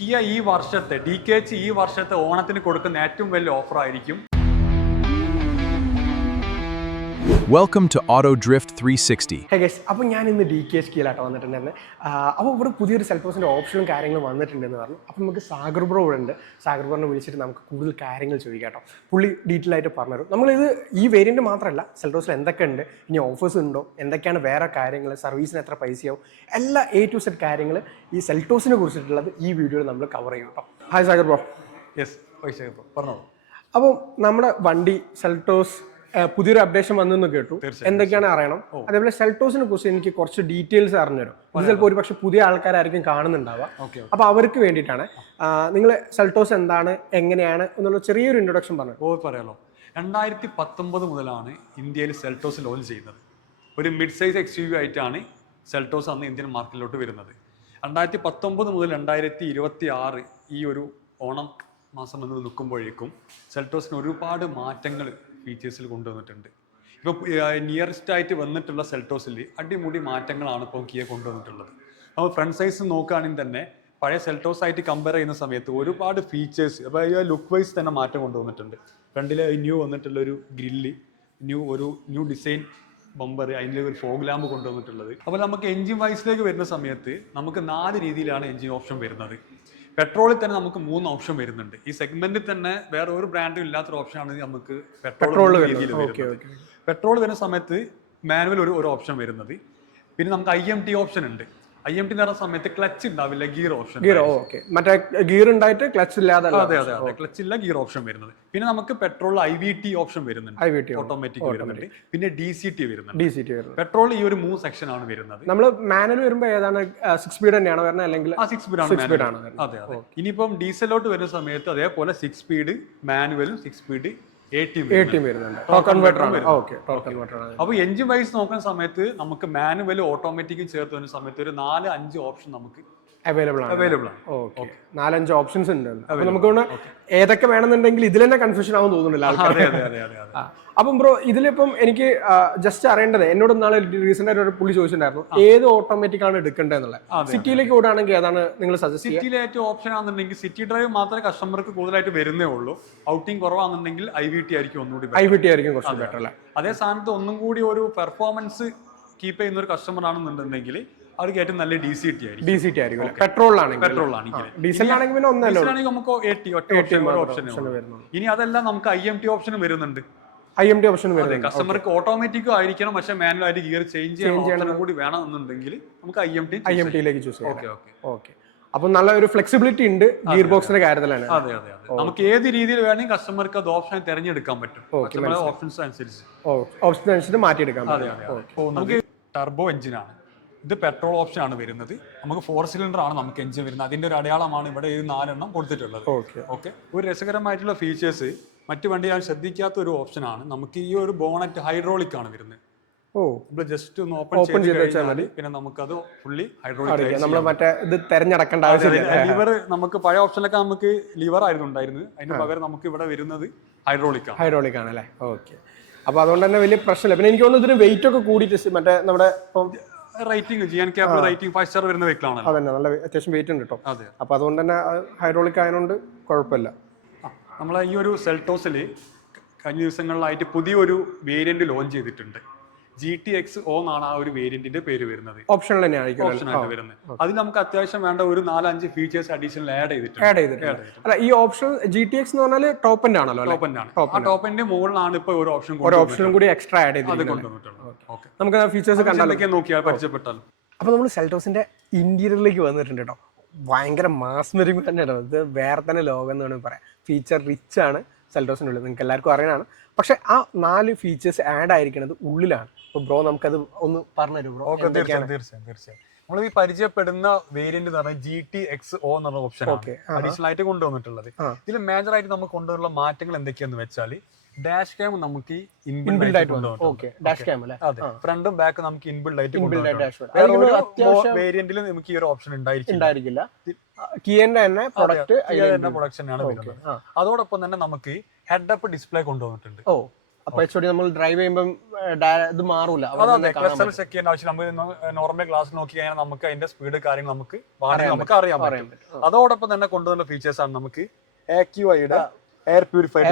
Kia ഈ വർഷത്തെ DKH ഈ വർഷത്തെ ഓണത്തിന് കൊടുക്കുന്ന ഏറ്റവും വലിയ ഓഫർ ആയിരിക്കും. Welcome to Auto Drift 360. Hey guys, അപ്പോൾ ഞാൻ ഇന്ന് DKH കീഴിലായിട്ട് വന്നിട്ടുണ്ടായിരുന്നു. അപ്പോൾ ഇവിടെ പുതിയൊരു സെൽറ്റോസിൻ്റെ ഓപ്ഷനും കാര്യങ്ങളും വന്നിട്ടുണ്ടെന്ന് പറഞ്ഞു. അപ്പോൾ നമുക്ക് സാഗർ ബ്രോ ഇവിടെ ഉണ്ട്. സാഗർ ബ്രോനെ വിളിച്ചിട്ട് നമുക്ക് കൂടുതൽ കാര്യങ്ങൾ ചോദിക്കാം കേട്ടോ. പുള്ളി ഡീറ്റെയിൽ ആയിട്ട് പറഞ്ഞുതരും. നമ്മളിത് ഈ വേരിയൻറ്റ് മാത്രമല്ല, സെൽറ്റോസിൽ എന്തൊക്കെ ഉണ്ട്, ഇനി ഓഫേഴ്സ് ഉണ്ടോ, എന്തൊക്കെയാണ് വേറെ കാര്യങ്ങൾ, സർവീസിന് എത്ര പൈസയാവും, എല്ലാ A to Z കാര്യങ്ങൾ ഈ സെൽറ്റോസിനെ കുറിച്ചിട്ടുള്ളത് ഈ വീഡിയോയിൽ നമ്മൾ കവർ ചെയ്യും കേട്ടോ. Hi Sagar bro. യെസ് പറഞ്ഞോളൂ. അപ്പോൾ നമ്മുടെ വണ്ടി സെൽറ്റോസ് പുതിയൊരു അപ്ഡേഷൻ വന്നെന്ന് കേട്ടു. എന്തൊക്കെയാണ് അറിയണം, അതേപോലെ സെൽറ്റോസിനെ കുറിച്ച് എനിക്ക് കുറച്ച് ഡീറ്റെയിൽസ് അറിഞ്ഞുതരും. ഇത് ചിലപ്പോൾ ഒരുപക്ഷെ പുതിയ ആൾക്കാരായിരിക്കും കാണുന്നുണ്ടാവുക. അപ്പോൾ അവർക്ക് വേണ്ടിയിട്ടാണ് നിങ്ങൾ സെൽറ്റോസ് എന്താണ്, എങ്ങനെയാണ് എന്നുള്ള ചെറിയൊരു ഇൻട്രൊഡക്ഷൻ പറഞ്ഞു. പറയാലോ. 2019 മുതലാണ് ഇന്ത്യയിൽ സെൽറ്റോസ് ലോഞ്ച് ചെയ്യുന്നത്. ഒരു മിഡ് സൈസ് XUV ആയിട്ടാണ് സെൽറ്റോസ് അന്ന് ഇന്ത്യൻ മാർക്കറ്റിലോട്ട് വരുന്നത്. 2019 മുതൽ 2026 ഈ ഒരു ഓണം മാസം എന്ന് നിൽക്കുമ്പോഴേക്കും സെൽറ്റോസിന് ഒരുപാട് മാറ്റങ്ങൾ ഫീച്ചേഴ്സിൽ കൊണ്ടുവന്നിട്ടുണ്ട്. ഇപ്പോൾ നിയറസ്റ്റ് ആയിട്ട് വന്നിട്ടുള്ള സെൽറ്റോസിൽ അടിമുടി മാറ്റങ്ങളാണ് ഇപ്പോൾ കിയ കൊണ്ടുവന്നിട്ടുള്ളത്. അപ്പോൾ ഫ്രണ്ട് സൈസ് നോക്കുകയാണെങ്കിൽ തന്നെ പഴയ സെൽറ്റോസ് ആയിട്ട് കമ്പയർ ചെയ്യുന്ന സമയത്ത് ഒരുപാട് ഫീച്ചേഴ്സ്, അപ്പോൾ ലുക്ക് വൈസ് തന്നെ മാറ്റം കൊണ്ടുവന്നിട്ടുണ്ട്. ഫ്രണ്ടിൽ ന്യൂ വന്നിട്ടുള്ള ഒരു ഗ്രില്ല്, ന്യൂ ഡിസൈൻ ബമ്പർ, അതിൻ്റെ ഒരു ഫോഗ് ലാമ്പ് കൊണ്ടുവന്നിട്ടുള്ളത്. അപ്പോൾ നമുക്ക് എൻജിൻ വൈസിലേക്ക് വരുന്ന സമയത്ത് നമുക്ക് 4 രീതിയിലാണ് എൻജിൻ ഓപ്ഷൻ വരുന്നത്. പെട്രോളിൽ തന്നെ നമുക്ക് 3 ഓപ്ഷൻ വരുന്നുണ്ട്. ഈ സെഗ്മെന്റിൽ തന്നെ വേറെ ഒരു ബ്രാൻഡും ഇല്ലാത്തൊരു ഓപ്ഷനാണ് നമുക്ക് പെട്രോൾ രീതിയിൽ വരുന്നത്. പെട്രോൾ വരുന്ന സമയത്ത് മാനുവൽ ഒരു ഓപ്ഷൻ വരുന്നത്. പിന്നെ നമുക്ക് IMT ഓപ്ഷൻ ഉണ്ട്. IMT എന്ന് പറയുന്ന സമയത്ത് ക്ലച്ച് ഉണ്ടാവില്ല, ഗിയർ ഓപ്ഷൻ. മറ്റേ ഗിയർ ഉണ്ടായിട്ട് ക്ലച്ച് ഇല്ലാതെ. അതെ, ക്ലച്ച് ഇല്ല, ഗിയർ ഓപ്ഷൻ വരുന്നത്. പിന്നെ നമുക്ക് പെട്രോൾ IVT ഓപ്ഷൻ വരുന്നുണ്ട്, ഓട്ടോമാറ്റിക് വരുന്നുണ്ട്. പിന്നെ DCT വരുന്നുണ്ട്. പെട്രോൾ ഈ ഒരു 3 സെക്ഷൻ ആണ് വരുന്നത്. നമ്മൾ മാനുവൽ വരുമ്പോൾ ഏതാണ് 6 സ്പീഡ് തന്നെയാണോ വരുന്നത്, അല്ലെങ്കിൽ 6 സ്പീഡ് ആണ്? അതെ. ഇനിയിപ്പം ഡീസലിലോട്ട് വരുന്ന സമയത്ത് അതേപോലെ 6 സ്പീഡ് മാനുവലും 6 സ്പീഡ് അപ്പൊ എൻജിൻ വൈസ് നോക്കുന്ന സമയത്ത് നമുക്ക് മാനുവലും ഓട്ടോമാറ്റിക്കും ചേർത്ത് വരുന്ന സമയത്ത് ഒരു 4-5 ഓപ്ഷൻ നമുക്ക് അവൈലബിൾ ആണ്. 4-5 ഓപ്ഷൻസ് ഉണ്ട്. അപ്പൊ നമുക്ക് ഏതൊക്കെ വേണമെന്നുണ്ടെങ്കിൽ ഇതിൽ തന്നെ കൺഫ്യൂഷൻ ആവും തോന്നുന്നില്ല. അപ്പം ബ്രോ, ഇതിലിപ്പം എനിക്ക് ജസ്റ്റ് അറിയേണ്ടത്, എന്നോട് നാളെ റീസെന്റ് ആയിട്ട് ഒരു പുള്ളി ചോദിച്ചിട്ടുണ്ടായിരുന്നു ഏത് ഓട്ടോമാറ്റിക് ആണ് എടുക്കേണ്ടതെന്നുള്ളത്. സിറ്റിയിലേക്ക് ഓടാണെങ്കിൽ ഏതാണ് നിങ്ങൾ സജസ്റ്റ് ചെയ്യുക? സിറ്റിയിലെ ഏറ്റവും ഓപ്ഷൻ ആണെന്നുണ്ടെങ്കിൽ സിറ്റി ഡ്രൈവ് മാത്രമേ കസ്റ്റമർക്ക് കൂടുതലായിട്ട് വരുന്നേ ഉള്ളൂ. ഔട്ടിംഗ് കുറവാണെന്നുണ്ടെങ്കിൽ IVT ആയിരിക്കും ഒന്നുകൂടി. IVT ആയിരിക്കും കുറച്ച് ബെറ്റർ അല്ലേ? അതേ സ്ഥാനത്ത് ഒന്നും കൂടി ഒരു പെർഫോമൻസ് കീപ്പ് ചെയ്യുന്ന ഒരു കസ്റ്റമർ ആണെന്നുണ്ടെങ്കിൽ അവർക്ക് ഏറ്റവും നല്ല DCT ആയിരിക്കും. പെട്രോളാണെങ്കിൽ ഡീസലാണെങ്കിൽ പിന്നെ ഒന്നല്ലോ, നമുക്ക് ഓപ്ഷൻ. ഇനി അതെല്ലാം നമുക്ക് IMT ഓപ്ഷനും വരുന്നുണ്ട്. IMT ഓപ്ഷൻ വരുന്നത് കസ്റ്റമർക്ക് ഓട്ടോമാറ്റിക്കും ആയിരിക്കണം, പക്ഷെ മാനുവൽ ആയിട്ട് ഗിയർ ചേഞ്ച് ചെയ്യാൻ കൂടി വേണമെന്നുണ്ടെങ്കിൽ നമുക്ക് IMT-യിലേക്ക് ചൂസ് ചെയ്യാം. ഓക്കെ. അപ്പൊ നല്ല ഒരു ഫ്ലെക്സിബിലിറ്റി ഉണ്ട് ഗിയർ ബോക്സിന്റെ കാര്യത്തിലാണ്. അതെ. നമുക്ക് ഏത് രീതിയിൽ വേണമെങ്കിൽ കസ്റ്റമർക്ക് അത് ഓപ്ഷൻ തിരഞ്ഞെടുക്കാൻ പറ്റും. ഓപ്ഷൻസ് അനുസരിച്ച് മാറ്റിയെടുക്കാൻ പറ്റും. നമുക്ക് ടർബോ എഞ്ചിനാണ്. ഇത് പെട്രോൾ ഓപ്ഷൻ ആണ് വരുന്നത്. നമുക്ക് 4 സിലിണ്ടർ ആണ് നമുക്ക് എഞ്ചിൻ വരുന്നത്. അതിന്റെ ഒരു അടയാളമാണ് ഇവിടെ 4 എണ്ണം കൊടുത്തിട്ടുള്ളത്. ഓക്കെ. ഒരു രസകരമായിട്ടുള്ള ഫീച്ചേഴ്സ് മറ്റു വണ്ടി ഞാൻ ശ്രദ്ധിക്കാത്ത ഒരു ഓപ്ഷനാണ്. നമുക്ക് ഈ ഒരു ബോണറ്റ് ഹൈഡ്രോളിക് ആണ് വരുന്നത്. ജസ്റ്റ് ഒന്ന് ഓപ്പൺ ചെയ്ത് വെച്ചാൽ മതി. പിന്നെ നമുക്കത് ഫുള്ളി തെരഞ്ഞെടുക്കേണ്ട ആവശ്യമില്ല. ലിവർ നമുക്ക് പഴയ ഓപ്ഷനിലൊക്കെ നമുക്ക് ലിവർ ആയിരുന്നു ഉണ്ടായിരുന്നത്. അതിന് പകരം നമുക്ക് ഇവിടെ വരുന്നത് ഹൈഡ്രോളിക് ആണ് അല്ലേ? ഓക്കെ. അപ്പൊ അതുകൊണ്ട് തന്നെ വലിയ പ്രശ്നമില്ല. പിന്നെ എനിക്ക് തോന്നുന്നു ഇതിന് വെയിറ്റ് ഒക്കെ കൂടിയിട്ട് മറ്റേ നമ്മുടെ റേറ്റിംഗ് റേറ്റിംഗ് 5 സ്റ്റാർ വരുന്ന വെഹിക്കിളാണ്. അതന്നെ, നല്ല അത്യാവശ്യം വെയിറ്റ് ഉണ്ട് കേട്ടോ. അപ്പൊ അതുകൊണ്ട് തന്നെ ഹൈഡ്രോളിക് ആയതുകൊണ്ട് കുഴപ്പമില്ല. നമ്മളെ ഈ ഒരു സെൽറ്റോസിൽ കഴിഞ്ഞ ദിവസങ്ങളിലായിട്ട് പുതിയൊരു വേരിയന്റ് ലോഞ്ച് ചെയ്തിട്ടുണ്ട്. GTX-O എന്നാണ് ആ ഒരു വേരിയന്റിന്റെ പേര് വരുന്നത്. ഓപ്ഷണൽ തന്നെയായിട്ട് വരുന്നത്. അതിൽ നമുക്ക് അത്യാവശ്യം വേണ്ട ഒരു 4-5 ഫീച്ചേഴ്സ് അഡീഷണൽ ആഡ് ചെയ്തിട്ടുണ്ട്. അല്ല, ഈ ഓപ്ഷൻ GTX എന്ന് പറഞ്ഞാൽ ടോപ്പ് എൻഡ് ആണല്ലോ? ടോപ്പ് എൻഡ് മുകളിലാണ് ഇപ്പൊ ഒരു ഓപ്ഷനും കൂടി എക്സ്ട്രാ ആഡ് ചെയ്തിട്ടുണ്ട്. നമുക്ക് ഫീച്ചേഴ്സ് കണ്ടാലൊക്കെ നോക്കിയാൽ പരിചയപ്പെട്ടാലും. അപ്പൊ നമ്മൾ സെൽറ്റോസിന്റെ ഇന്റീരിയറിലേക്ക് വന്നിട്ടുണ്ട് കേട്ടോ. ഭയങ്കര മാസ്മരിങ് തന്നെയാണ്. ഇത് വേറെ തന്നെ ലോകം എന്ന് വേണമെങ്കിൽ പറയാം. ഫീച്ചർ റിച്ച് ആണ് സെൽറ്റോസിനുള്ളിൽ, നിങ്ങൾക്ക് എല്ലാവർക്കും അറിയാനാണ്. പക്ഷെ ആ 4 ഫീച്ചേഴ്സ് ആഡ് ആയിരിക്കുന്നത് ഉള്ളിലാണ്. അപ്പൊ ബ്രോ നമുക്കത് ഒന്ന് പറഞ്ഞു ബ്രോ. തീർച്ചയായും നമ്മൾ ഈ പരിചയപ്പെടുന്ന വേരിയന്റ് എന്ന് പറഞ്ഞാൽ GTX-O എന്നുള്ള ഓപ്ഷൻ അഡീഷണൽ ആയിട്ട് കൊണ്ടുവന്നിട്ടുള്ളത്. ഇതിൽ മേജർ ആയിട്ട് നമുക്ക് കൊണ്ടുവന്നുള്ള മാറ്റങ്ങൾ എന്തൊക്കെയാന്ന് വെച്ചാൽ ഡാഷ് ക്യാം നമുക്ക് ഇൻബിൽഡ് ആയിട്ട്, ഫ്രണ്ടും ബാക്ക് നമുക്ക് ഇൻബിൽഡ് ആയിട്ട് വേരിയന്റിൽ നമുക്ക് ഈ ഒരു ഓപ്ഷൻ ഉണ്ടായിരിക്കില്ല. പ്രൊഡക്ഷൻ ആണ് വരുന്നത്. അതോടൊപ്പം തന്നെ നമുക്ക് ഹെഡ് അപ്പ് ഡിസ്പ്ലേ കൊണ്ടുവന്നിട്ടുണ്ട്. അപ്പൊ HOD നമ്മൾ ഡ്രൈവ് ചെയ്യുമ്പോൾ ഇത് മാറൂല, അതെ, ക്ലസ്റ്റർ ചെക്ക് ചെയ്യേണ്ട ആവശ്യം നമുക്ക് നോർമൽ ഗ്ലാസ് നോക്കി കഴിഞ്ഞാൽ നമുക്ക് അതിന്റെ സ്പീഡ് കാര്യങ്ങൾ നമുക്ക് നമുക്ക് അറിയാൻ പറ്റും. അതോടൊപ്പം തന്നെ കൊണ്ടുവന്ന ഫീച്ചേഴ്സ് ആണ് നമുക്ക് AQIയുടെ എയർ പ്യൂരിഫയർ.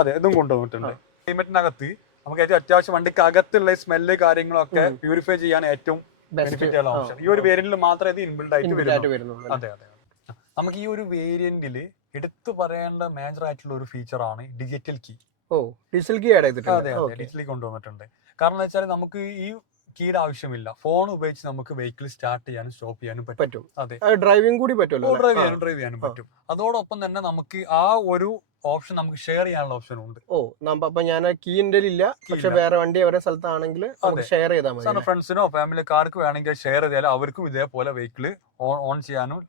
അതെ, ഇതും കൊണ്ടുവന്നിട്ടുണ്ട്. ക്ലൈമറ്റിനകത്ത് നമുക്ക് ഏറ്റവും അത്യാവശ്യം വണ്ടിക്ക് അകത്തുള്ള സ്മെല്ല് കാര്യങ്ങളൊക്കെ പ്യൂരിഫൈ ചെയ്യാൻ ഏറ്റവും ബെനിഫിറ്റ് ഉള്ള ഓപ്ഷൻ ഈ ഒരു വേരിയന്റിൽ മാത്രമേ ഇത് ഇൻബിൽഡ് ആയിട്ട് വരുന്നുള്ളൂ. അതെ അതെ. നമുക്ക് ഈ ഒരു വേരിയന്റിൽ എടുത്തു പറയേണ്ട മേജർ ആയിട്ടുള്ള ഒരു ഫീച്ചർ ആണ് digital key. Digital key add ചെയ്തിട്ടുണ്ട്. അതെ അതെ, ഡിജിറ്റൽ കൊണ്ടുവന്നിട്ടുണ്ട്. കാരണം എന്താ വെച്ചാൽ നമുക്ക് ഈ കീയുടെ ആവശ്യമില്ല, ഫോൺ ഉപയോഗിച്ച് നമുക്ക് വെഹിക്കിൾ സ്റ്റാർട്ട് ചെയ്യാനും സ്റ്റോപ്പ് ചെയ്യാനും പറ്റും. അതെ, ഡ്രൈവിംഗ് കൂടി പറ്റുമല്ലോ, ഡ്രൈവ് ചെയ്യാനും പറ്റും. അതോടൊപ്പം തന്നെ നമുക്ക് ആ ഒരു ഓപ്ഷൻ നമുക്ക് ഷെയർ ചെയ്യാനുള്ള ഓപ്ഷൻ ഉണ്ട്. അപ്പൊ ഞാൻ കീ എന്റെ ഇല്ല, പക്ഷെ വേറെ വണ്ടി അവരുടെ സ്ഥലത്താണെങ്കിൽ ഷെയർ ചെയ്താൽ മതി. ഫ്രണ്ട്സിനോ ഫാമിലിക്കാർക്ക് വേണമെങ്കിൽ ഷെയർ ചെയ്താൽ അവർക്കും ഇതേപോലെ വെഹിക്കിൾ ഓൺ ചെയ്യാനും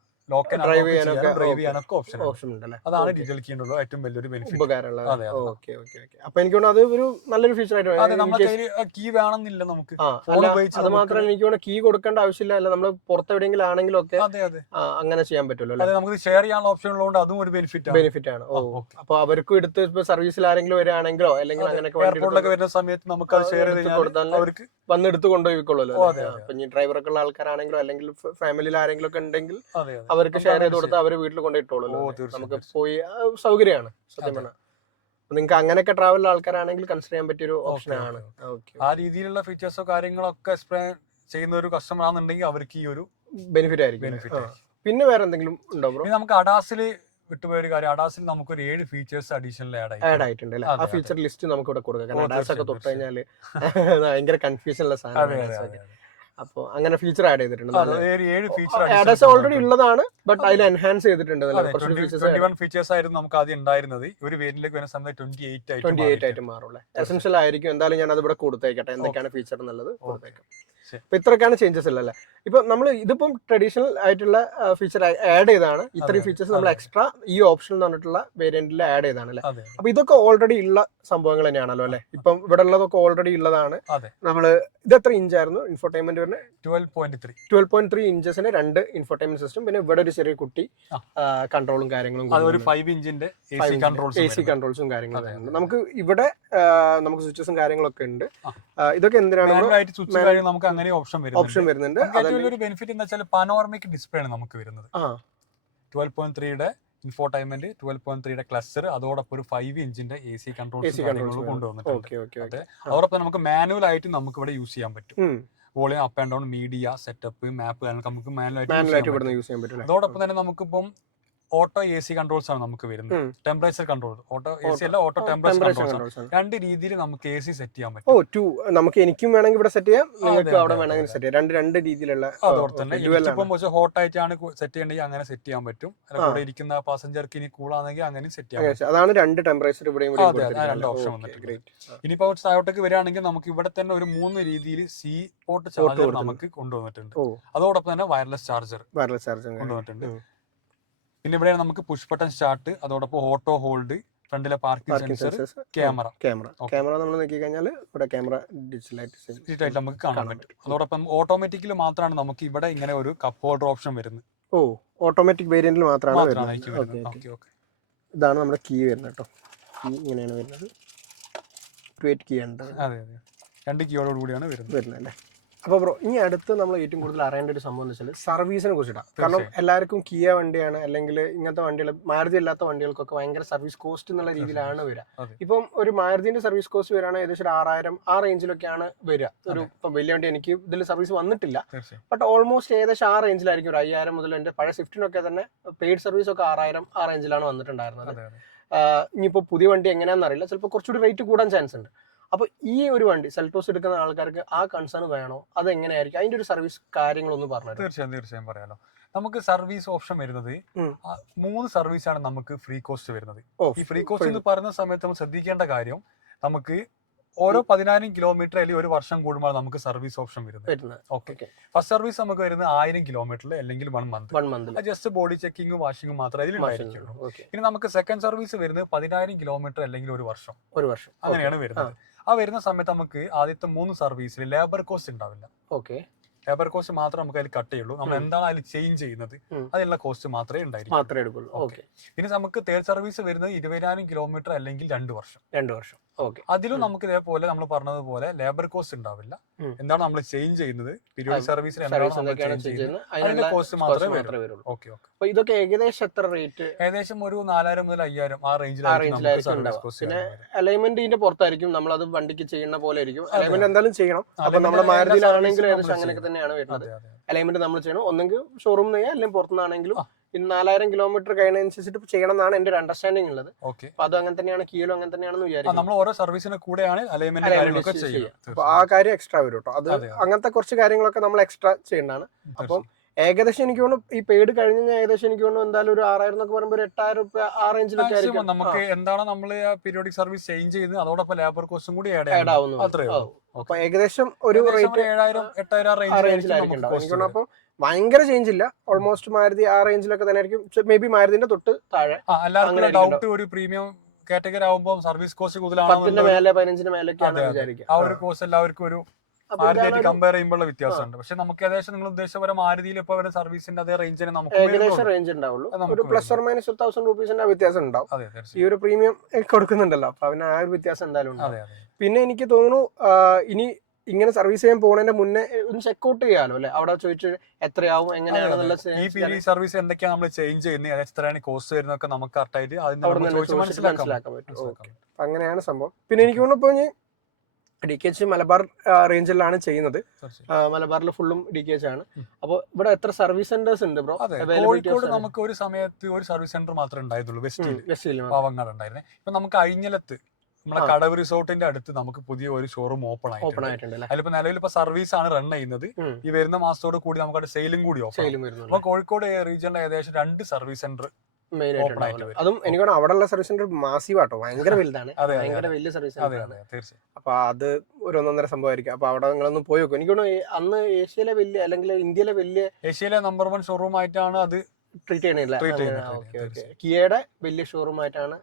ഡ്രൈവ് ചെയ്യാനൊക്കെ ഓപ്ഷൻ ഉണ്ട്. അതാണ് ഡിജിറ്റൽ കീയുടെ ഏറ്റവും വലിയൊരു ബെനിഫിറ്റ്. അപ്പൊ എനിക്ക് അത് ഒരു നല്ലൊരു ഫീച്ചർ ആയിട്ട് കീ വേണമെന്നില്ല നമുക്ക്. അത് മാത്രമല്ല എനിക്ക് കീ കൊടുക്കേണ്ട ആവശ്യമില്ല, അല്ല നമ്മൾ പുറത്തെവിടെയെങ്കിലും ആണെങ്കിലും ഒക്കെ അങ്ങനെ ചെയ്യാൻ പറ്റുമല്ലോ. നമുക്ക് ഷെയർ ചെയ്യാനുള്ള ഓപ്ഷൻ ഉള്ളതുകൊണ്ട് അതും ഒരു ബെനിഫിറ്റ് ആണ്. അപ്പൊ അവർക്കും എടുത്ത് ഇപ്പൊ സർവീസിൽ ആരെങ്കിലും വരികയാണെങ്കിലോ അല്ലെങ്കിൽ അങ്ങനെയൊക്കെ എയർപോർട്ടിലൊക്കെ വരുന്ന സമയത്ത് നമുക്ക് അത് ഷെയർ ചെയ്ത് അവർക്ക് വന്ന് എടുത്ത് കൊണ്ടുപോയിക്കൊള്ളല്ലോ. അപ്പൊ ഈ ഡ്രൈവറൊക്കെ ഉള്ള ആൾക്കാരാണെങ്കിലോ അല്ലെങ്കിൽ ഫാമിലിയിൽ ആരെങ്കിലും ഒക്കെ ഉണ്ടെങ്കിൽ അവർക്ക് ഷെയർ ചെയ്ത് കൊടുത്ത് അവര് വീട്ടിൽ കൊണ്ടുപോയിട്ടോളൂ. നമുക്ക് പോയി സൗകര്യമാണ് സത്യം പറഞ്ഞാൽ. നിങ്ങൾക്ക് അങ്ങനെയൊക്കെ ട്രാവൽ ആൾക്കാരാണെങ്കിൽ കൺസിഡർ ചെയ്യാൻ പറ്റിയൊരു ഓപ്ഷനാണ്. ആ രീതിയിലുള്ള ഫീച്ചേഴ്സോ കാര്യങ്ങളൊക്കെ എക്സ്പ്ലെയിൻ ചെയ്യുന്ന ഒരു കസ്റ്റമർ ആണെന്നുണ്ടെങ്കിൽ അവർക്ക് ഈ ഒരു ബെനിഫിറ്റ് ആയിരിക്കും. പിന്നെ വേറെ എന്തെങ്കിലും ഉണ്ടോ ബ്രോ? നമുക്ക് അഡാസിൽ വിട്ടുപോയ ഒരു കാര്യം, അഡാസിൽ നമുക്ക് ഒരു 7 ഫീച്ചേഴ്സ് അഡീഷണൽ ആഡ് ആയിട്ടുണ്ട് അല്ലേ? ആ ഫീച്ചർ ലിസ്റ്റ് നമുക്ക് ഇവിടെ കൊടുക്കാം. കാരണം അഡാസ് ഒക്കെ തൊട്ട് കഴിഞ്ഞാല് ഭയങ്കര കൺഫ്യൂഷൻ ഉള്ള സാധനം. അപ്പൊ അങ്ങനെ ഫീച്ചർ ആഡ് ചെയ്തിട്ടുണ്ട്. അഡാസ് ഓൾറെഡി ഉള്ളതാണ്, ബട്ട് അതിൽ എൻഹാൻസ് ചെയ്തിട്ടുണ്ട്. 21 ഫീച്ചേഴ്സ് ആയിരുന്നു നമുക്ക് ആദ്യം ഉണ്ടായിരുന്നത്. ഒരു വേരിയന്റിലേക്ക് വരുന്ന സമയത്ത് 28 ആയിട്ട് മാറുള്ളൂ. എസെൻഷ്യൽ ആയിരിക്കും. എന്തായാലും ഞാൻ അത് ഇവിടെ കൊടുത്തേക്കട്ടെ, എന്തൊക്കെയാണ് ഫീച്ചർ എന്നുള്ളത് കൊടുത്തേക്കാം. അപ്പൊ ഇത്രയൊക്കെയാണ് ചേഞ്ചസ് ഉള്ളത് അല്ലേ? ഇപ്പൊ നമ്മൾ ഇതിപ്പം ട്രഡീഷണൽ ആയിട്ടുള്ള ഫീച്ചർ ആഡ് ചെയ്താണ്. ഇത്രയും ഫീച്ചേഴ്സ് നമ്മൾ എക്സ്ട്രാ ഈ ഓപ്ഷൻ എന്ന് പറഞ്ഞിട്ടുള്ള വേരിയന്റിൽ ആഡ് ചെയ്താണ് അല്ലേ? അപ്പൊ ഇതൊക്കെ ഓൾറെഡി ഉള്ള സംഭവങ്ങൾ തന്നെയാണല്ലോ അല്ലെ? ഇപ്പം ഇവിടെ ഉള്ളതൊക്കെ ഓൾറെഡി ഉള്ളതാണ്. നമ്മള് ഇത് എത്ര ഇഞ്ചായിരുന്നു ഇൻഫോർടൈൻമെന്റ് വരുന്നത്? 12.3 ഇഞ്ചസിന് 2 ഇൻഫോർടൈൻമെന്റ് സിസ്റ്റം, പിന്നെ ഇവിടെ ഒരു ചെറിയ കുട്ടി കൺട്രോളും കാര്യങ്ങളും, 5 ഇഞ്ചിന്റെ AC കൺട്രോൾസും കാര്യങ്ങളും. നമുക്ക് ഇവിടെ നമുക്ക് സ്വിച്ചസും കാര്യങ്ങളൊക്കെ ഉണ്ട്. ഇതൊക്കെ എന്തിനാണ് നമുക്ക് അങ്ങനെ ഓപ്ഷൻ വരുന്നുണ്ട്. ഒരു ബെനിഫിറ്റ് എന്ന് വെച്ചാൽ പാനോറമിക് ഡിസ്പ്ലേ ആണ് നമുക്ക് വരുന്നത്. 12.3യുടെ ഇൻഫോർടൈൻമെന്റ്, 12.3യുടെ ക്ലസ്റ്റർ, അതോടൊപ്പം ഒരു 5 ഇഞ്ചിന്റെ AC കൺട്രോൾസ് കൊണ്ടുവന്നിട്ടുണ്ട്. അതോടൊപ്പം നമുക്ക് മാനുവൽ ആയിട്ട് നമുക്ക് ഇവിടെ യൂസ് ചെയ്യാൻ പറ്റും. Volume up and down, media setup, map നമുക്ക് മാനുവലായിട്ട് യൂസ് ചെയ്യാൻ പറ്റും. അതോടൊപ്പം തന്നെ നമുക്കിപ്പം ഓട്ടോ AC കൺട്രോൾസ് ആണ് നമുക്ക് വരുന്നത്. ടെമ്പറേച്ചർ കൺട്രോൾ, ഓട്ടോ AC അല്ല, ഓട്ടോ ടെമ്പറേച്ചർ കൺട്രോൾസ്. 2 രീതിയിൽ നമുക്ക് AC സെറ്റ് ചെയ്യാൻ പറ്റും. നമുക്ക് എനിക്കും വേണമെങ്കിൽ ഇവിടെ സെറ്റ് ചെയ്യാം, നിങ്ങൾക്ക് അവിടെ വേണമെങ്കിൽ സെറ്റ് ചെയ്യാം. രണ്ട് രീതിയിലുള്ള. അതോടെ തന്നെ ഇപ്പം ഹോട്ട് ആയിട്ടാണ് സെറ്റ് ചെയ്യണമെങ്കിൽ അങ്ങനെ സെറ്റ് ചെയ്യാൻ പറ്റും. കൂടെ ഇരിക്കുന്ന പാസഞ്ചർക്ക് ഇനി കൂളാണെങ്കിൽ അങ്ങനെ സെറ്റ് ചെയ്യാം. അതാണ് 2 ടെമ്പറേച്ചർ ഇവിടെ 2 ഓപ്ഷൻ വന്നിട്ടുണ്ട്. ഇനിയിപ്പോ താഴോട്ടേക്ക് വരികയാണെങ്കിൽ നമുക്ക് ഇവിടെ തന്നെ ഒരു 3 രീതിയിൽ C പോർട്ട് ചാർജർ നമുക്ക് കൊണ്ടുവന്നിട്ടുണ്ട്. അതോടൊപ്പം തന്നെ വയർലെസ് ചാർജർ കൊണ്ടുവന്നിട്ടുണ്ട്. പിന്നെ ഇവിടെ നമുക്ക് പുഷ് ബട്ടൺ സ്റ്റാർട്ട്, അതോടൊപ്പം ഓട്ടോ ഹോൾഡ്, ഫ്രണ്ടിലെ പാർക്കിംഗ് സെൻസർ, ക്യാമറ നമ്മൾ നോക്കി കഴിഞ്ഞാൽ ഇവിടെ ക്യാമറ ഡിജിറ്റലായിട്ട് നമുക്ക് കാണാൻ പറ്റും. അതോടൊപ്പം ഓട്ടോമാറ്റിക്കലി മാത്രമാണ് നമുക്ക് ഇവിടെ ഇങ്ങനെ ഒരു കപ്പ് ഹോൾഡർ ഓപ്ഷൻ വരുന്നത്. ഓട്ടോമാറ്റിക് വേരിയന്റിൽ മാത്രമാണ്. ഇതാണ് നമ്മുടെ കീ വരുന്നത് കേട്ടോ. കീ ഇങ്ങനെയാണ് വരുന്നത്. 2 കീ ആണ്. അതെ, 2 കീയോട് കൂടിയാണ് വരുന്നത് അല്ലേ? അപ്പോൾ ബ്രോ, ഇനി അടുത്ത് നമ്മൾ ഏറ്റവും കൂടുതൽ അറിയേണ്ട ഒരു സംഭവം എന്ന് വെച്ചാൽ സർവീസിനെ കുറിച്ചിട്ടാണ്. കാരണം എല്ലാവർക്കും കിയ വണ്ടിയാണ് അല്ലെങ്കിൽ ഇങ്ങനത്തെ വണ്ടികൾ, മാരുതി അല്ലാത്ത വണ്ടികൾക്കൊക്കെ ഭയങ്കര സർവീസ് കോസ്റ്റ് എന്നുള്ള രീതിയിലാണ് വരിക. ഇപ്പം ഒരു മാരുതിന്റെ സർവീസ് കോസ്റ്റ് വരികയാണെങ്കിൽ ഏകദേശം 6000 ആ റേഞ്ചിലൊക്കെയാണ് വരിക. ഒരു ഇപ്പം വലിയ വണ്ടി എനിക്ക് ഇതിൽ സർവീസ് വന്നിട്ടില്ല, ബട്ട് ഓൾമോസ്റ്റ് ഏകദേശം ആ റേഞ്ചിലായിരിക്കും. ഒരു 5000 മുതൽ എൻ്റെ പഴയ സ്വിഫ്റ്റിനൊക്കെ തന്നെ പെയ്ഡ് സർവീസ് ഒക്കെ 6000 ആ റേഞ്ചിലാണ് വന്നിട്ടുണ്ടായിരുന്നത്. ഇനിയിപ്പോൾ പുതിയ വണ്ടി എങ്ങനെയാണെന്ന് അറിയില്ല, ചിലപ്പോൾ കുറച്ചുകൂടി റേറ്റ് കൂടാൻ ചാൻസ് ഉണ്ട്. അപ്പൊ ഈ ഒരു വണ്ടി സെൽറ്റോസ് എടുക്കുന്ന ആൾക്കാർക്ക് ആ കൺസേൺ വേണോ, അത് എങ്ങനെയായിരിക്കും അതിന്റെ ഒരു സർവീസ് കാര്യങ്ങളൊന്നും പറഞ്ഞു? തീർച്ചയായും പറയാലോ. നമുക്ക് സർവീസ് ഓപ്ഷൻ വരുന്നത് 3 സർവീസാണ് നമുക്ക് ഫ്രീ കോസ്റ്റ് വരുന്നത്. ഈ ഫ്രീ കോസ്റ്റ് എന്ന് പറയുന്ന സമയത്ത് നമ്മൾ ശ്രദ്ധിക്കേണ്ട കാര്യം, നമുക്ക് ഓരോ 10000 കിലോമീറ്റർ അല്ലെങ്കിൽ 1 വർഷം കൂടുമ്പോൾ നമുക്ക് സർവീസ് ഓപ്ഷൻ വരുന്നത്. ഓക്കെ, ഫസ്റ്റ് സർവീസ് നമുക്ക് വരുന്നത് 1000 കിലോമീറ്ററിൽ അല്ലെങ്കിൽ 1 മന്ത്. ജസ്റ്റ് ബോഡി ചെക്കിങ്ങും വാഷിങ്ങും മാത്രമേ അതിലുണ്ടായിരിക്കുള്ളൂ. ഇനി നമുക്ക് സെക്കൻഡ് സർവീസ് വരുന്നത് 10000 കിലോമീറ്റർ അല്ലെങ്കിൽ 1 വർഷം അങ്ങനെയാണ് വരുന്നത്. ആ വരുന്ന സമയത്ത് നമുക്ക് ആദ്യത്തെ 3 സർവീസിൽ ലേബർ കോസ്റ്റ് ഉണ്ടാവില്ല. ലേബർ കോസ്റ്റ് മാത്രം നമുക്ക് അതിൽ കട്ട് ചെയ്യുള്ളൂ. നമ്മൾ എന്താണ് അതിൽ ചേഞ്ച് ചെയ്യുന്നത് അതിനുള്ള കോസ്റ്റ് മാത്രമേ ഉണ്ടായിരിക്കും. പിന്നെ നമുക്ക് തേർഡ് സർവീസ് വരുന്നത് 20000 കിലോമീറ്റർ അല്ലെങ്കിൽ 2 വർഷം. ഓക്കെ. അതിലും നമുക്ക് ഇതേപോലെ നമ്മൾ പറഞ്ഞതുപോലെ ലേബർ കോസ്റ്റ് ഉണ്ടാവില്ല. എന്താണ് നമ്മൾ ചേഞ്ച് ചെയ്യുന്നത്, പീരിയോഡിക് സർവീസിൽ അതിന്റെ കോസ്റ്റ് മാത്രമേ വരുള്ളൂ. Okay okay. അപ്പൊ ഇതൊക്കെ ഏകദേശം എത്ര റേറ്റ്? ഏകദേശം ഒരു 4000 മുതൽ 5000 ആ റേഞ്ചിലായിരിക്കും. പിന്നെ അലൈൻമെന്റ് ഇതിന്റെ പുറത്തായിരിക്കും, നമ്മൾ അത് വണ്ടിക്ക് ചെയ്യുന്ന പോലെ ആയിരിക്കും. അലൈൻമെന്റ് എന്തായാലും ചെയ്യണം. അപ്പൊ നമ്മുടെ മാരുതിയിലാണെങ്കിലും ഏകദേശം അങ്ങനെയൊക്കെ തന്നെയാണ് വരുന്നത്. അലൈൻമെന്റ് നമ്മൾ ചെയ്യണം, ഒന്നെങ്കിൽ ഷോറൂം അല്ലെങ്കിൽ പുറത്തുനിന്നാണെങ്കിലും 4000 കിലോമീറ്റർ കഴിയുന്നതനുസരിച്ചിട്ട് ചെയ്യണം എന്നാണ് എന്റെ ഒരു അണ്ടർസ്റ്റാൻഡിംഗ് ഉള്ളത്. അപ്പൊ അത് അങ്ങനെ തന്നെയാണ്, കിയിലും അങ്ങനെ തന്നെയാണെന്ന് വിചാരിക്കും. നമ്മൾ ഓരോ സർവീസിന് കൂടെയാണ് അലൈൻമെന്റ് ചെയ്യുക. അപ്പൊ ആ കാര്യം എക്സ്ട്രാ വരും കേട്ടോ. അത് അങ്ങനത്തെ കുറച്ച് കാര്യങ്ങളൊക്കെ നമ്മൾ എക്സ്ട്രാ ചെയ്യേണ്ടതാണ്. അപ്പം ഏകദേശം എനിക്ക് തോന്നുന്നു ഈ പെയ്ഡ് കഴിഞ്ഞ ഏകദേശം എനിക്ക് തോന്നുന്നു എന്തായാലും ഒരു 6000 എന്നൊക്കെ പറയുമ്പോൾ ഒരു 8000 രൂപ ആ റേഞ്ചിലൊക്കെ ആയിരിക്കും. നമുക്ക് എന്താണ് നമ്മൾ പീരിയോഡിക് സർവീസ് ചേഞ്ച് ചെയ്യുന്നത്, അതോടൊപ്പം ലേബർ കോസ്റ്റും കൂടി ആഡ് ആവുന്നു. അപ്പൊ ഏകദേശം ഒരു റേറ്റ് 7000-8000 റേഞ്ചിലായിരിക്കും ഉണ്ടാവും എനിക്ക് തോന്നുന്നു. അപ്പം ഭയങ്കര ചേഞ്ച് ഇല്ല, ഓൾമോസ്റ്റ് മാരുതി ആ റേഞ്ചിലൊക്കെ തന്നെ ആയിരിക്കും. മേ ബി മാരുതിന്റെ തൊട്ട് താഴെ. ഡൗട്ട് ഒരു പ്രീമിയം കാറ്റഗറി ആവുമ്പോൾ സർവീസ് കോസ്റ്റ് കൂടുതലാണ്, 10 മേലെ 15 മേലൊക്കെയാണ് വിചാരിക്കുക. ആ ഒരു കോസ്റ്റ് എല്ലാവർക്കും ഒരു മാരുതിയായിട്ട് കമ്പയർ ചെയ്യുമ്പോൾ വ്യത്യാസമുണ്ട്. പക്ഷെ നമുക്ക് ഏകദേശം നിങ്ങൾ ഉദ്ദേശിച്ച പോലെ മാരുതിയിൽ ഇപ്പൊ വരുന്ന സർവീസിന്റെ അതേ റേഞ്ചിന് നമുക്ക് ഏകദേശം റേഞ്ച് ഉണ്ടാവുള്ളൂ. ഒരു പ്ലസ് ഓർ മൈനസ് 1000 രൂപീസിന്റെ വ്യത്യാസം ഉണ്ടാവും. ഈ ഒരു പ്രീമിയം കൊടുക്കുന്നുണ്ടല്ലോ, അപ്പൊ അവന് ആ ഒരു വ്യത്യാസം എന്തായാലും ഉണ്ടാവും. പിന്നെ എനിക്ക് തോന്നുന്നു ഇനി ഇങ്ങനെ സർവീസ് ചെയ്യാൻ പോകുന്നതിന്റെ മുന്നേ ഒന്ന് ചെക്ക്ഔട്ട് ചെയ്യാലോ അല്ലെ, അവിടെ ചോദിച്ചു എത്രയാവും എങ്ങനെയാണെന്നുള്ള സർവീസ് എന്തൊക്കെയാണ് നമ്മൾ ചേഞ്ച് ചെയ്യുന്നത്, എത്രയാണ് കോസ്റ്റ് വരുന്നതൊക്കെ നമുക്ക് കറക്റ്റായിട്ട് മനസ്സിലാക്കാൻ പറ്റും. അങ്ങനെയാണ് സംഭവം. പിന്നെ എനിക്ക് തോന്നുന്നു ഇപ്പൊ DKH മലബാർ റേഞ്ചിലാണ് ചെയ്യുന്നത്. മലബാറിൽ ഫുള്ളും DKH ആണ്. അപ്പോൾ ഇവിടെ എത്ര സർവീസ് സെന്റേഴ്സ് ഉണ്ട് ബ്രോ? കോഴിക്കോട് നമുക്ക് ഒരു സമയത്ത് ഒരു സർവീസ് സെന്റർ മാത്രമേ ഉണ്ടായിരുന്നുള്ളൂ, വെസ്റ്റിൽ പാവങ്ങാട് ഉണ്ടായിരുന്നേ. ഇപ്പൊ നമുക്ക് അഴിഞ്ഞലത്ത് നമ്മളെ കടവ് റിസോർട്ടിന്റെ അടുത്ത് നമുക്ക് പുതിയ ഒരു ഷോറൂം ഓപ്പൺ ആയിട്ടുണ്ട്. അതിലിപ്പോ നിലവിൽ ഇപ്പൊ സർവീസ് ആണ് റൺ ചെയ്യുന്നത്. ഈ വരുന്ന മാസത്തോട് കൂടി നമുക്ക് സെയിലും കൂടി ഓപ്പൺ. അപ്പൊ കോഴിക്കോട് റീജിയനിലെ ഏകദേശം 2 സർവീസ് സെന്റർ അതും എനിക്ക് അവിടെയുള്ള സർവീസ് സെന്റർ മാസീവ് ആട്ടോ, ഭയങ്കര വലുതാണ്, ഭയങ്കര വലിയ സർവീസ് സെന്റർ. അപ്പൊ അത് ഒരു 1.5 സംഭവമായിരിക്കും. അപ്പൊ അവിടെ നിങ്ങളൊന്ന് പോയി നോക്കും. എനിക്ക് അന്ന് ഏഷ്യയിലെ വലിയ അല്ലെങ്കിൽ ഇന്ത്യയിലെ വലിയ ഏഷ്യയിലെ നമ്പർ 1 ഷോറൂം ആയിട്ടാണ് അത് ട്രീറ്റ് ചെയ്യണില്ല. കിയയുടെ വലിയ ഷോറൂം ആയിട്ടാണ്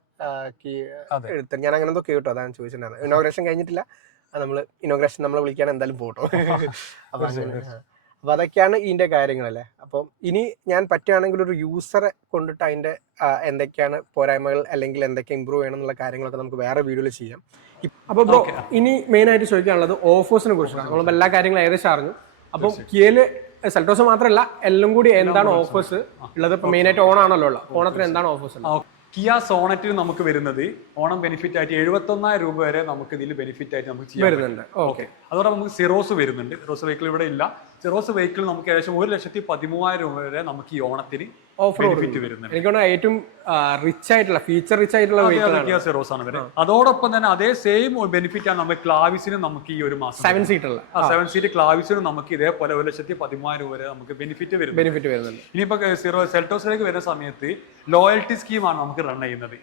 എടുത്തത്. ഞാൻ അങ്ങനെ എന്തോ കേട്ടോ, അതാണ് ചോദിച്ചിട്ടുണ്ടായിരുന്നത്. ഇനോഗ്രേഷൻ കഴിഞ്ഞിട്ടില്ല, നമ്മള് ഇനോഗ്രേഷൻ നമ്മളെ വിളിക്കാൻ എന്തായാലും പോട്ടോ. അപ്പൊ അതൊക്കെയാണ് ഇതിന്റെ കാര്യങ്ങളല്ലേ. അപ്പം ഇനി ഞാൻ പറ്റുകയാണെങ്കിൽ ഒരു യൂസറെ കൊണ്ടിട്ട് അതിന്റെ എന്തൊക്കെയാണ് പോരായ്മകൾ അല്ലെങ്കിൽ എന്തൊക്കെ ഇമ്പ്രൂവ് ചെയ്യണം എന്നുള്ള കാര്യങ്ങളൊക്കെ നമുക്ക് വേറെ വീഡിയോയിൽ ചെയ്യാം. അപ്പൊ ബ്രോ ഇനി മെയിൻ ആയിട്ട് ചോദിക്കാനുള്ളത് ഓഫേഴ്സിനെ കുറിച്ചാണ്. നമ്മൾ എല്ലാ കാര്യങ്ങളും ഏകദേശം അറിഞ്ഞു. അപ്പം കിയയില് സെൽറ്റോസ് മാത്രമല്ല എല്ലാം കൂടി എന്താണ് ഓഫേഴ്സ് ഉള്ളത്? ഇപ്പൊ മെയിൻ ആയിട്ട് ഓണാണല്ലോ ഉള്ളത്. ഓണത്തിന് എന്താണ് ഓഫേഴ്സ്? കിയ സോണറ്റിന് നമുക്ക് വരുന്നത് ഓണം ബെനിഫിറ്റ് ആയിട്ട് 71000 രൂപ വരെ നമുക്ക് ഇതിൽ ബെനിഫിറ്റ് ആയിട്ട് നമുക്ക് ചെയ്യാൻ വരുന്നുണ്ട്. ഓക്കെ. അതോടെ നമുക്ക് സിറോസ് വരുന്നുണ്ട്. സിറോസ് വെഹിക്കിൾ ഇവിടെ ഇല്ല. സിറോസ് വെഹിക്കിൾ നമുക്ക് ഏകദേശം 1,13,000 രൂപ വരെ നമുക്ക് ഈ ഓണത്തിന് ഓഫർ വരുന്നുണ്ട്. എനിക്ക് ഏറ്റവും റിച്ച് ആയിട്ടുള്ള ഫീച്ചർ റിച്ച് ആയിട്ടുള്ള സിറോസ് ആണ് വരുന്നത്. അതോടൊപ്പം തന്നെ അതേ സെയിം ബെനിഫിറ്റ് ആണ് നമ്മൾ ക്ലാവിസിനും നമുക്ക് ഈ ഒരു മാസം 7 സീറ്റ് ക്ലാവിസിനും നമുക്ക് ഇതേപോലെ 1,13,000 രൂപ വരെ നമുക്ക് ബെനിഫിറ്റ് വരുന്നുണ്ട്. ഇനിയിപ്പോ സെൽറ്റോസിലേക്ക് വരുന്ന സമയത്ത് ലോയൽറ്റി സ്കീമാണ് നമുക്ക് റൺ ചെയ്യുന്നത്.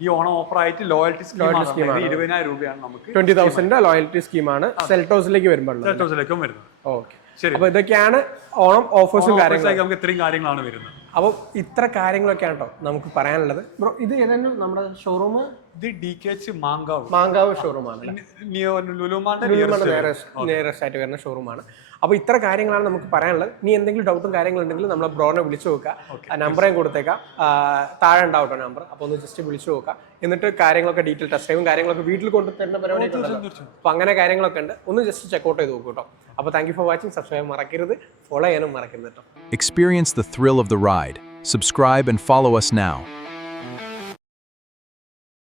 ഈ ഓണം ഓഫർ ആയിട്ട് ലോയൽറ്റി സ്കീം 20,000 രൂപയാണ് നമുക്ക് 20,000 ലോയൽറ്റി സ്കീമാണ് സെൽറ്റോസിലേക്കും വരുന്നത്. ഓക്കെ. അപ്പൊ ഇതൊക്കെയാണ് ഓണം ഓഫേഴ്സും കാര്യങ്ങളും. നമുക്ക് ഇത്രയും കാര്യങ്ങളാണ് വരുന്നത്. അപ്പൊ ഇത്ര കാര്യങ്ങളൊക്കെയാണ് കേട്ടോ നമുക്ക് പറയാനുള്ളത്. ബ്രോ ഇത് ഏതായിരുന്നു നമ്മുടെ ഷോറൂം? ഇത് DKH മാങ്കാവ് ഷോറൂമാണ്, ലുലുമാളിന്റെ നിയറസ്റ്റ് ആയിട്ട് വരുന്ന ഷോറൂമാണ്. അപ്പോൾ ഇത്ര കാര്യങ്ങളാണ് നമുക്ക് പറയാനുള്ളത്. ഇനി എന്തെങ്കിലും ഡൗട്ടും കാര്യങ്ങളുണ്ടെങ്കിൽ നമ്മളെ ബ്രോനെ വിളിച്ചു നോക്കുക. നമ്പർ ഞാൻ കൊടുത്തേക്കാം, താഴെ ഉണ്ടാവട്ടോ നമ്പർ. അപ്പോൾ ഒന്ന് ജസ്റ്റ് വിളിച്ചു നോക്കുക. എന്നിട്ട് കാര്യങ്ങളൊക്കെ ഡീറ്റെയിൽ ടെസ്റ്റ് ഡ്രൈവും കാര്യങ്ങളൊക്കെ വീട്ടിൽ കൊണ്ടുതരുന്ന പരിപാടി. അപ്പോൾ അങ്ങനെ കാര്യങ്ങളൊക്കെ ഉണ്ട്, ഒന്ന് ജസ്റ്റ് ചെക്കൗട്ട് ചെയ്ത് നോക്കൂ കേട്ടോ. അപ്പോൾ thank you for watching. Subscribe മറക്കരുത്, ഫോളോ ചെയ്യാനും മറക്കരുത് കേട്ടോ. Experience the thrill of the ride. Subscribe and follow us now.